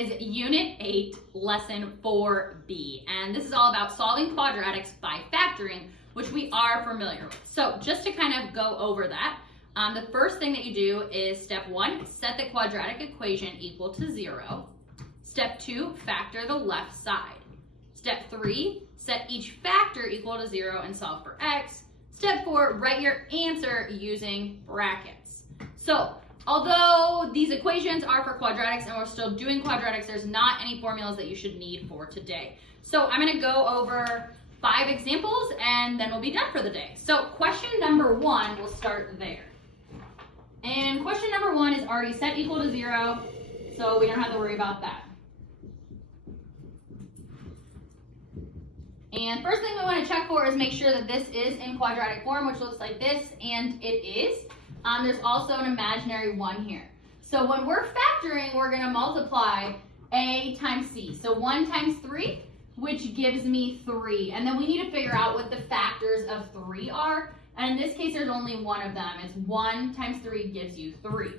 is Unit 8, Lesson 4B, and this is all about solving quadratics by factoring, which we are familiar with. So just to kind of go over that, the first thing that you do is step 1, set the quadratic equation equal to 0. Step 2, factor the left side. Step 3, set each factor equal to 0 and solve for x. Step 4, write your answer using brackets. So although these equations are for quadratics and we're still doing quadratics, there's not any formulas that you should need for today. So I'm going to go over 5 examples and then we'll be done for the day. So question number 1, we'll start there. And question number 1 is already set equal to 0, so we don't have to worry about that. And first thing we want to check for is make sure that this is in quadratic form, which looks like this, and it is. There's also an imaginary 1 here. So when we're factoring, we're going to multiply a times c. So 1 times 3, which gives me 3. And then we need to figure out what the factors of 3 are. And in this case, there's only one of them. It's 1 times 3 gives you 3.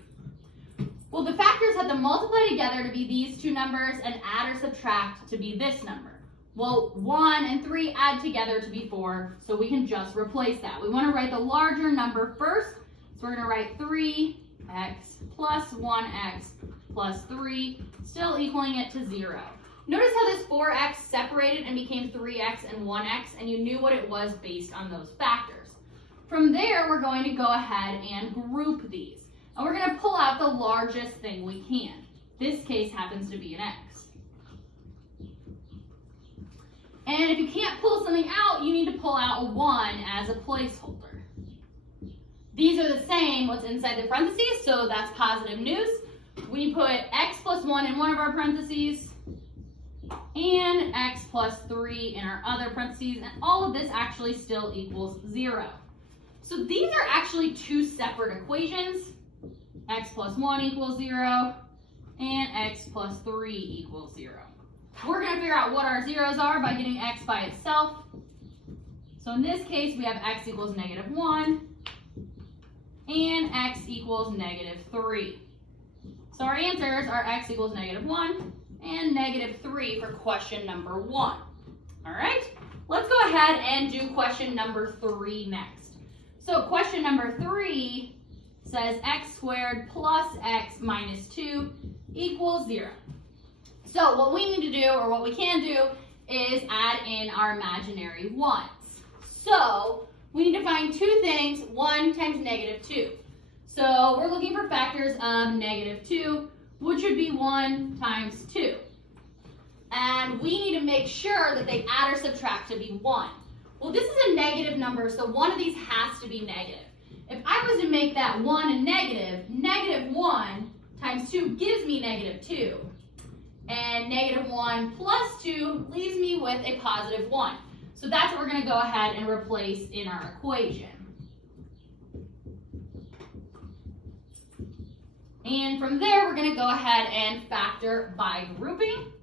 Well, the factors have to multiply together to be these two numbers and add or subtract to be this number. Well, 1 and 3 add together to be 4, so we can just replace that. We want to write the larger number first, so we're going to write 3x plus 1x plus 3, still equaling it to 0. Notice how this 4x separated and became 3x and 1x, and you knew what it was based on those factors. From there, we're going to go ahead and group these, and we're going to pull out the largest thing we can. This case happens to be an x. And if you can't pull something out, you need to pull out a 1 as a placeholder. These are the same, what's inside the parentheses, so that's positive news. We put x plus 1 in one of our parentheses, and x plus 3 in our other parentheses, and all of this actually still equals 0. So these are actually two separate equations. X plus 1 equals 0, and x plus 3 equals 0. We're going to figure out what our zeros are by getting x by itself. So in this case, we have x equals -1 and x equals -3. So our answers are x equals -1 and -3 for question number 1. All right, let's go ahead and do question number 3 next. So question number 3 says x squared plus x minus 2 equals 0. So what we need to do, or what we can do, is add in our imaginary 1s. So we need to find two things, 1 times -2. So we're looking for factors of -2, which would be 1 times 2. And we need to make sure that they add or subtract to be 1. Well, this is a negative number, so one of these has to be negative. If I was to make that 1 a negative, -1 times 2 gives me -2. And -1 plus 2 leaves me with a positive 1. So that's what we're going to go ahead and replace in our equation. And from there, we're going to go ahead and factor by grouping.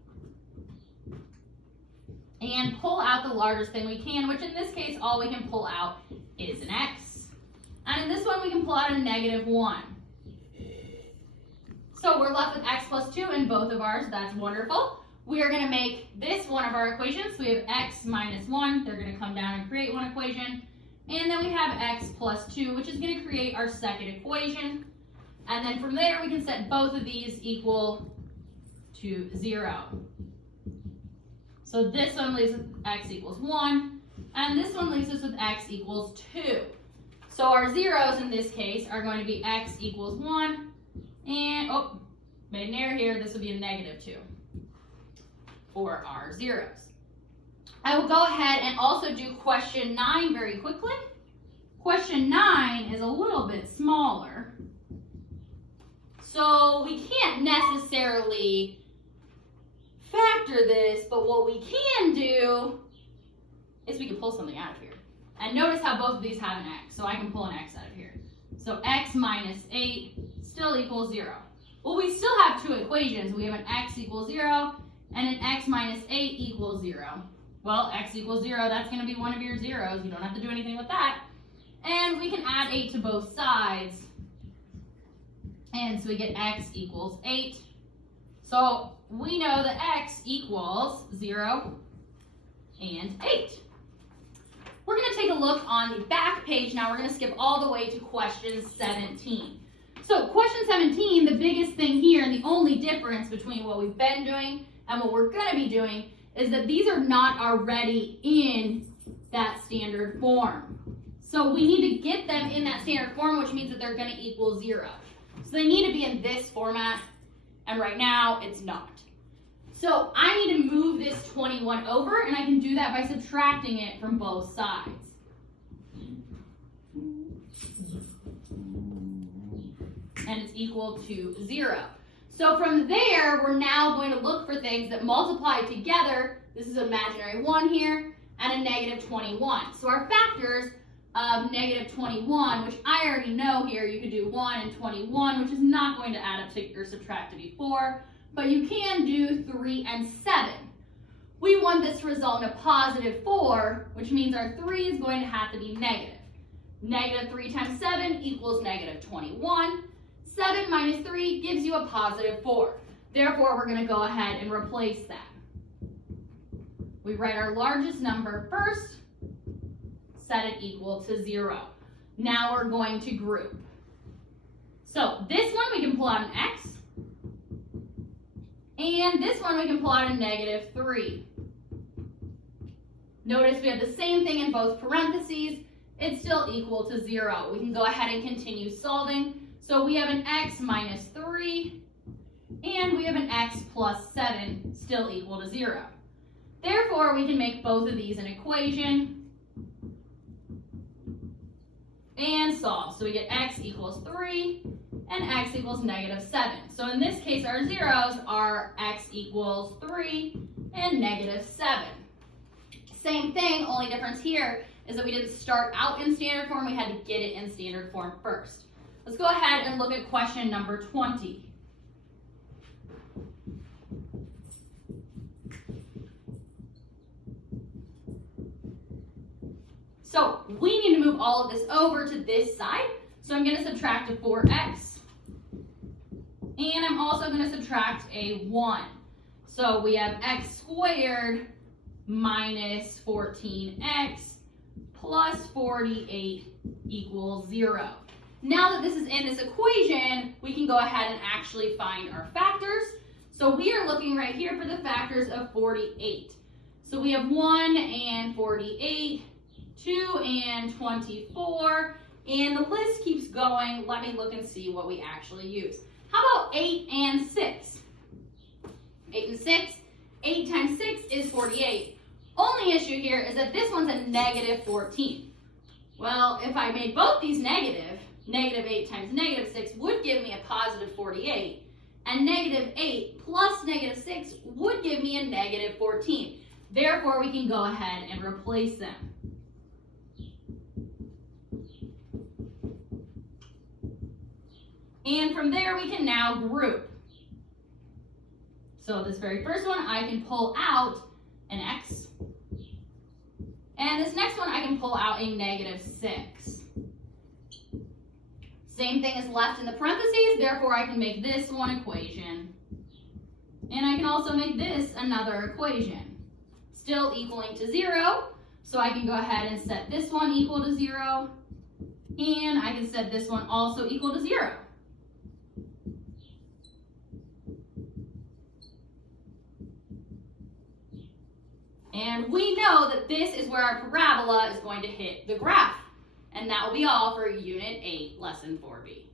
And pull out the largest thing we can, which in this case, all we can pull out is an x. And in this one, we can pull out a -1. So we're left with x plus 2 in both of ours. That's wonderful. We are going to make this one of our equations. So we have x minus 1. They're going to come down and create one equation. And then we have x plus 2, which is going to create our second equation. And then from there, we can set both of these equal to 0. So this one leaves with x equals 1. And this one leaves us with x equals 2. So our zeros in this case are going to be x equals 1. And, oh, made an error here. This would be a -2 for our zeros. I will go ahead and also do question 9 very quickly. Question 9 is a little bit smaller. So we can't necessarily factor this, but what we can do is we can pull something out of here. And notice how both of these have an x, so I can pull an x out of here. So x minus 8 still equals 0. Well, we still have two equations. We have an x equals 0 and an x minus 8 equals 0. Well, x equals 0, that's going to be one of your zeros. You don't have to do anything with that. And we can add 8 to both sides. And so we get x equals 8. So we know that x equals 0 and 8. We're going to take a look on the back page now. We're going to skip all the way to question 17. So question 17, the biggest thing here and the only difference between what we've been doing and what we're going to be doing is that these are not already in that standard form. So we need to get them in that standard form, which means that they're going to equal 0. So they need to be in this format, and right now it's not. So I need to move this 21 over, and I can do that by subtracting it from both sides. And it's equal to 0. So from there, we're now going to look for things that multiply together. This is imaginary 1 here, and a negative 21. So our factors of negative 21, which I already know here, you could do 1 and 21, which is not going to add up to or subtract to be 4. But you can do 3 and 7. We want this to result in a positive 4, which means our 3 is going to have to be negative. Negative 3 times 7 equals negative 21. 7 minus 3 gives you a positive 4. Therefore, we're going to go ahead and replace that. We write our largest number first, set it equal to 0. Now we're going to group. So this one we can pull out an x. And this one we can pull out a negative 3. Notice we have the same thing in both parentheses. It's still equal to 0. We can go ahead and continue solving. So we have an x minus 3, and we have an x plus 7, still equal to 0. Therefore, we can make both of these an equation and solve. So we get x equals 3 and x equals negative 7. So in this case, our zeros are x equals 3 and negative 7. Same thing, only difference here is that we didn't start out in standard form, we had to get it in standard form first. Let's go ahead and look at question number 20. So we need to move all of this over to this side. So I'm going to subtract a 4x. And I'm also going to subtract a 1. So we have x squared minus 14x plus 48 equals 0. Now that this is in this equation, we can go ahead and actually find our factors. So we are looking right here for the factors of 48. So we have 1 and 48, 2 and 24, and the list keeps going. Let me look and see what we actually use. How about 8 and 6? 8 and 6, 8 times 6 is 48. Only issue here is that this one's a negative 14. Well, if I made both these negative, negative 8 times negative 6 would give me a positive 48, and negative 8 plus negative 6 would give me a negative 14. Therefore, we can go ahead and replace them. And from there, we can now group. So this very first one, I can pull out an x. And this next one, I can pull out a negative 6. Same thing is left in the parentheses, therefore I can make this one equation. And I can also make this another equation. Still equaling to 0, so I can go ahead and set this one equal to 0. And I can set this one also equal to 0. And we know that this is where our parabola is going to hit the graph. And that will be all for Unit 8, Lesson 4B.